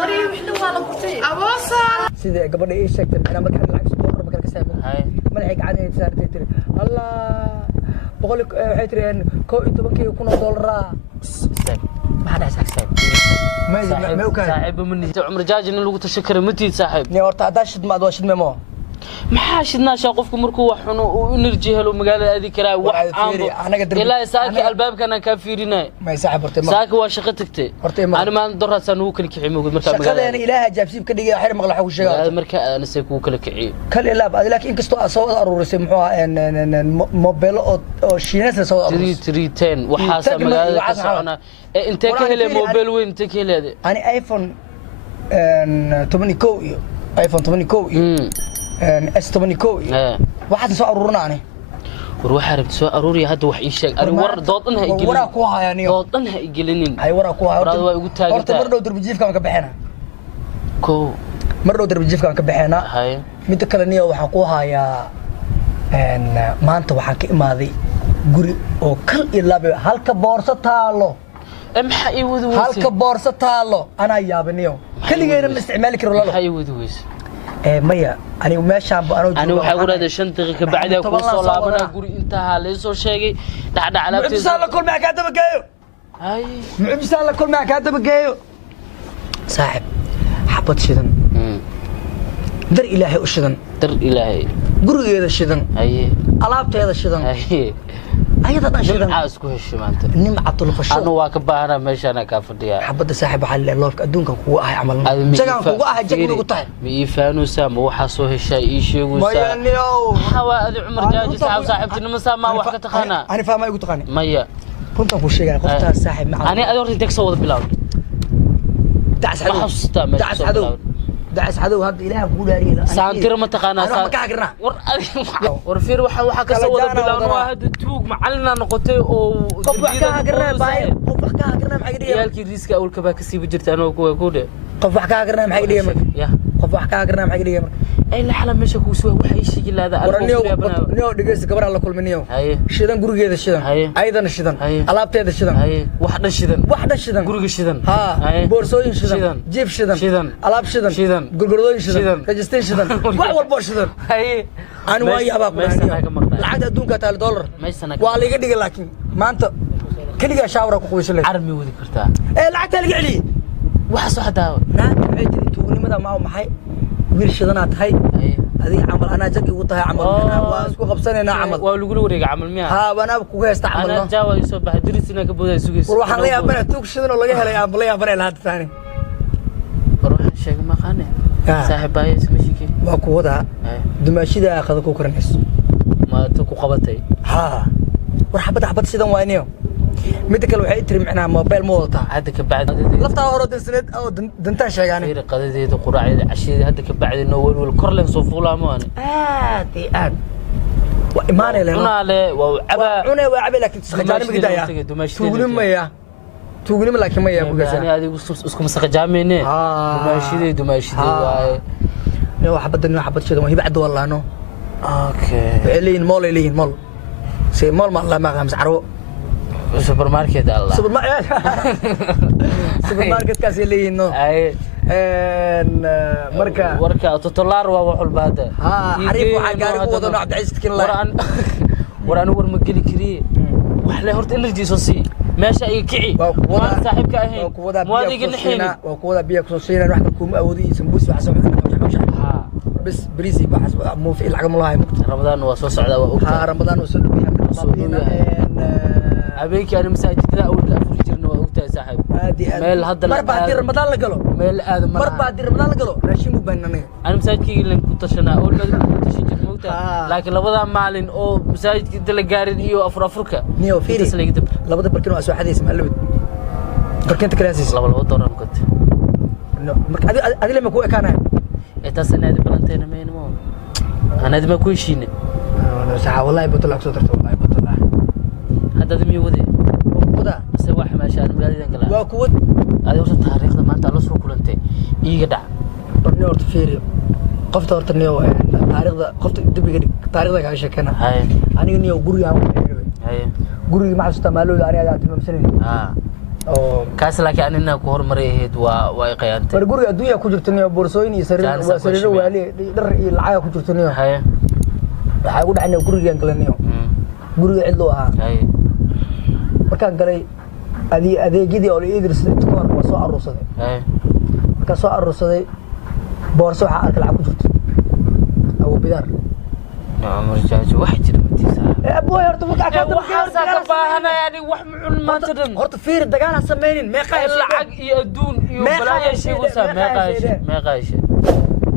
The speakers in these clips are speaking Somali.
مريم إحنا ولا قلتي أبوسا سيدي قبل إيش شكل أنا ما كان العكس دور ما كان كسبه ما لحق عني صار تيتري الله بقولك حيتري إن كو أنتوا بكي يكونوا $1 ما حدا ساكسب ما وكان صاحب مني عمر جاج إنه لو تشكر متي صاحب ني ورتا داشد ما دوشد ممو maxaa shidnaasha qofku markuu wax xun u energy helo magaalada aadi karaa wax aan ilaa saaki albaabkana ka fiirinay ma saaxib hortay saaki waa shaqo tagtay ani ma doorasaan uu kala kicimo marka magaalada shaqadeena ilaaha jaabsiib ka dhigay xir maqla xagu sheegay marka aan say ku kala kiciyo kal ilaab laakiin kasto soo aruurisay muxuu mobile oo shiinaysa soo aruurisay 310 waxa magaalada ka socona intee ka helay mobile weyn intee ka helay ani iPhone 12 iyo iPhone 12 iyo S12 waxaad soo aruurinaane war waxa rabta soo aruuriya hadda wax ii sheeg ari war doodan ha igelin wara ku hayaaniyo doodan ha igelinin ay wara ku hayo waa ugu taageertaa horta mar dhow darbijiifka ka baxeena ko mar dhow darbijiifka ka baxeena hay mid kale niyo waxa ku hayaa maanta waxa ka imaaday guri oo kal ilaab halka boorso taalo maxaa ii wadu halka boorso taalo ana yaabaniyo kaligeena ma isticmaali karo lalo maxaa ii wadu weys maya ani meeshaan أنا وحاول هذا 5 دقيقة بعدها كوصل لابنا قولي انت هاليس وشيء دع على معجزة كل ما كاتب جايو هاي معجزة كل ما كاتب جايو صاحب حبط شدن در إلهي وشدن در إلهي قرقي هذا الشدن هاي ألعبت هذا الشدن هاي أيضا شدن عاسكو هالشمانت نمع طلف الشدن أنا واقب أنا ماشي أنا كافرديا حبط صاحب حل الله في أدونك قوة هاي عمل جاكم قوة هاي جاكم قطع ميفانو سام وحصو هالشيء شيء وسام حوا هذا عمر جاجي صاحبتي نمسام ما وحكة تخانا أنا فاهم ما يقول تخاني مية كنت أقول شيء قلتها صاحب معه أنا أدور تك صوت بلاود دعس عدو دعس عدو دعس عدو هذا إله بقول هذه سانتير ما تقانا أنا ما كاغرنا ورفير waxa ka soo wada bilaawno hada tuug macalina noqotay oo qof wax ka hagarna baay qof wax ka hagarna maxay dhigay yaalkii riiska awlka baa ka sii jirta anoo kuwa ku dhe qof wax ka hagarna maxay dhigay marka ya qof wax ka hagarna maxay dhigay marka ay la xala meesha ku soo waxay shigi laada niyo dhigaysa gabar la kulminayo shidan gurigeeda shidan aydan shidan alaabteeda shidan wax dhan shidan guriga shidan ha boorsooyin shidan jiif shidan alaab shidan gurgurdooyin shidan register shidan wax walba shidan أنا وياه أبغى العادة دون كتال $1 والله يقدر لكن ما أنت كل جا شاورك وخويس لك عرمي وذكرتها العادة اللي عليه وحصو حدا نعم عادي تقولي ماذا معه محي ويرش ذنات هاي هذه عمل أنا جاكي وطها عمل أنا واسكو قبسني أنا عمل وأقول وريق عمل مياه ها وأنا بكوه استعمل أنا جاوا يسوي بهدرس إنك بودا يسوي وروح الله يا بنا توك شذن ولا جهل يا بلا يا بنا الهاد الثاني بروح شيء ما خانه صاحب باي اسمه شيء واكو ده دماشي ده أخذ كوكر ناس ما تكو قبتي ها ورحبت حبت شذن وينيو مدكل waxay tiri macna mobile moolta hadda ka bacdi lafta hore dinsanad oo dintaan sheegaan fiir qadadeeda quraacida cashiida hadda ka bacdi noo wal kor leen soo fuulaamaan aad wa imaanay leen una le waa aba una waa aba laakiin saqajaan magidaya tuugnimo laakiin ma yaabo gaasa ani adigu isku masaqajaameyne dumaashide waaye noo xabad shida waa hibad wallaano okay leeyin mall si mall ma la ma qams carwo supermarket الله supermarket كاسي لي إنه وركا تطلع وحول بعده عريف وحقاري وضنا عبد العزيز كن الله ورانو ورمجلي كريه وحلا هرت إنرجي سوسي ماشي أي كعي ما صاحب كأهين موادي الحين وكودا بيا كسوسينا نروح نكون أودي سمبوس وحسب بس بريزي بحسب مو في العقم الله رمضان وصوص على وقتها رمضان وصل أبيك أنا مساجد لا أول أفرج إنه وقتها صاحب ميل هذا مر بعد رمضان لقلو ميل هذا مر بعد رمضان لقلو رشيم بيننا أنا مساجد كي لين كنت شنا أول ما كنت شيء وقتها لكن لبضع معلن أو مساجد كده لقارد إيو أفريقيا نيو فيري لبضع بركنو أسوأ حديث مقلب بركنت كلاسيس لبضع دوران كنت أدي لما كوي كان إتاسنا هذه بلانتين مين مو أنا هذا ما كوي شيء ساعة والله بطلع صوتك والله بطلع هذا دمي ودي وده بس واحد ما شاء الله مقالي ذنقلا وكود هذا وصل تاريخ ما أنت على سوق كلنتي يقدع برني ورت فيري قفت ورت النيو تاريخ ذا قفت دبي تاريخ ذا كعيش كنا هاي أنا النيو جوري عم هاي جوري ما حسيت مالو أنا هذا تمام سنين kaas laakiin anina ku hormariyay waa qiyantay war guriga adduunka ku jirtay boorsooyin iyo sariir waali dhar iyo lacag ku jirtay haye waxa ugu dhacay guriga galanayo guriga cid loo ahaa haye markaan galay adeegyadii oo Idris inta waa soo aruursaday haye markaan soo aruursaday boorso waxa arkay lacag ku jirtay aw bidaar عمر جاج واحد جرب تيسا ابوي horta marka ka waxaasa ka baahana yani wax mucun ma tadan horta fiir dagaana sameeynin meeqa lacag iyo aduun iyo balaayo shay u sameeyay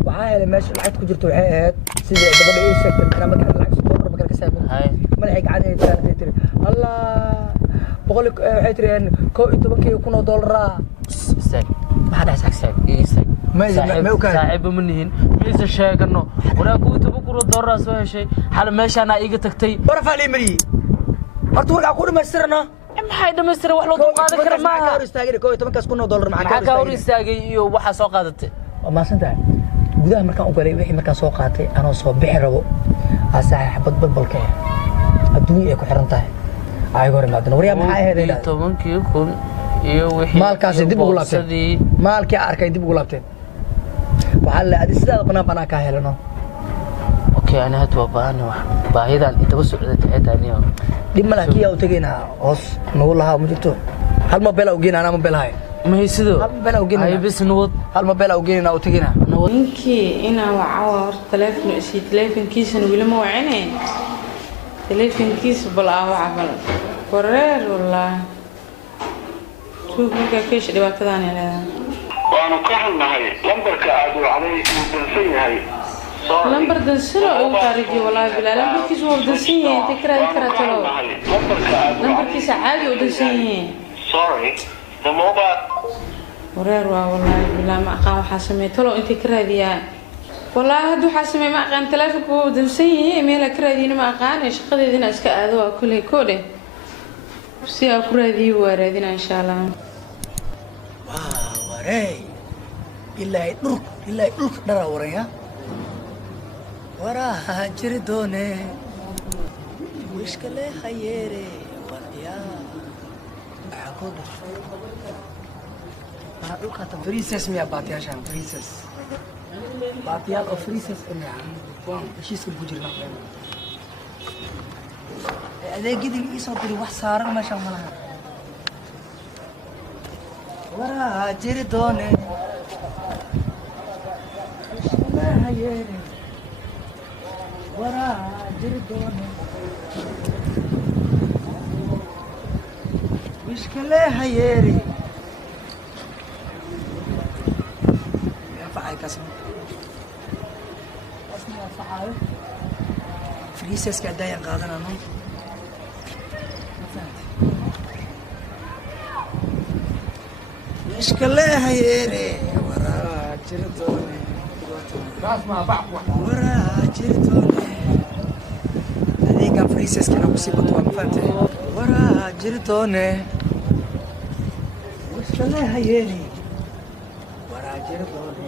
waxa hele meesha lacag ku jirto waxay ahayd sidii gabadha ay sheegtay kana marka lacag soo doorar marka ka saabin hay madaxay gacanay taartay tiri allah boqol waxay tireen $12,000 استاك ما حد يسحق يسحق ما وكان صاحب منهن ميز شيغنو ولا كنت بكره دورا سو هشي حال ماشي انا ايغا تagtay barfa li mari horta warka ku dhameystirna maxay dhameystir wax loo qaadan karo ma ka hor istaagay $12,000 maxaa ka hor istaagay iyo waxa soo qaadatay ma santaa gudaha markaan u galay wixii markaan soo qaatay anoo soo bixi rabo asaay xabad balbalka adduunyo ay ku xiran tahay ay hore maadna wariya maxay ahayd 10,000 iyo wixii maalkaas dib ugu laabtay maalkii arkay dib ugu laabtay waxa la adiisada banaan ka helano okay ana hadwa baahidan inta ku socday taxaaniyo dib malaakiya u tagayna hoos nagu lahaa ma jirto hal ma bela u geeyna ana ma belahay ma haysido hal bela u geeyna ay bis nuud hal ma bela u geeyna u tagayna ninkii ina waxa telefonkiisa wili ma wacinay telefonkiisa balaa waxa kale koreer wallahi شوفك كيش دبعتها أنا لا. وأنا كحل معي لمبر كعادو علي ودنسية هاي. لمبر دنسية أو خارجي والله بلا لمبر كيس هو دنسية تكره تلو. لمبر كعادو. لمبر كيس عادي ودنسية. Sorry. The mobile. ورير والله بلا ما أقام حاسمي تلو أنت كره ديا. والله هدو حاسمي ما أقام تلافك ودنسية ميلا كره دينا ما أقام إيش قدي دينا إسكا أذوا كله. si akuradii wareedina insha Allah warey ilaa dhulka dhara waraya waraha jiri doone wishkale hayere wardiya axakoda ana dhulka ta princess miya baatiya shan princess baatiya oo princess miya heshiiska bujirna adeegidii isoo diri wax saaran meesha malaha waraha jiri doone hayere waraha jiri doone wishkale hayere facay kasma asna facay friiseska dayan qaadanano iskale hayere waraa jiri doone waraa jiri doone adeegan friiseskana ku sii bato waa mafahantay waraa jiri doone iskale hayere waraa jiri doone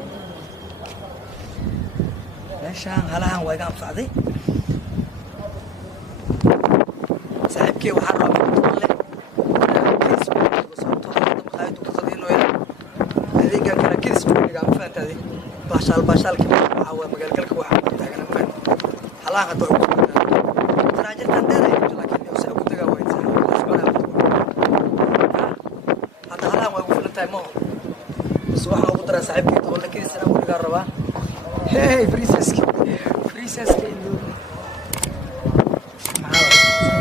meeshaan halahan waa iga anfacday saaxiibkii waxaa rabaa باشال كده هو مجال قالك واحد تاعنا فين حلاقه تو تراجر تندره لكن يوسع كنت جاوي هذا حلاقه وقفل تايمو بس واحد قدر صاحبك تقول لك كده سنه ولا ربا هي فريسسكي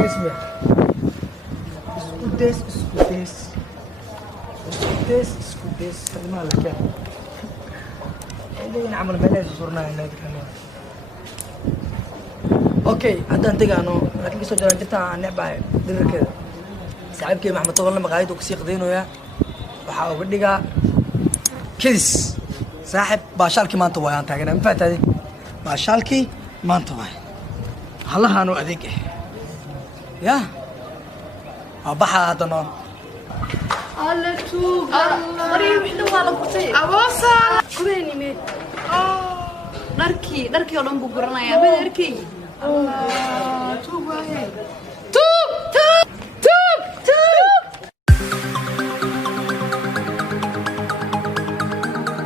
اسمه اسكوديس ما لك نعمل بلاش صرنا هنا اوكي حتى انت قانو لكن كسو جران جرتا نعبا دير كده صاحبكي محمد طول مقايد وكسي قدينو يا waxa uga dhiga kidis saaxib baashaalki maanta waa aan taagnaa ma faatay baashaalki maanta waa halahan oo adeeg ya abaha hadana alla tuug mariyo wixii waa la gurtay aboosa kubeeni meed dharkii oo dhan buu guranayaa mid arkay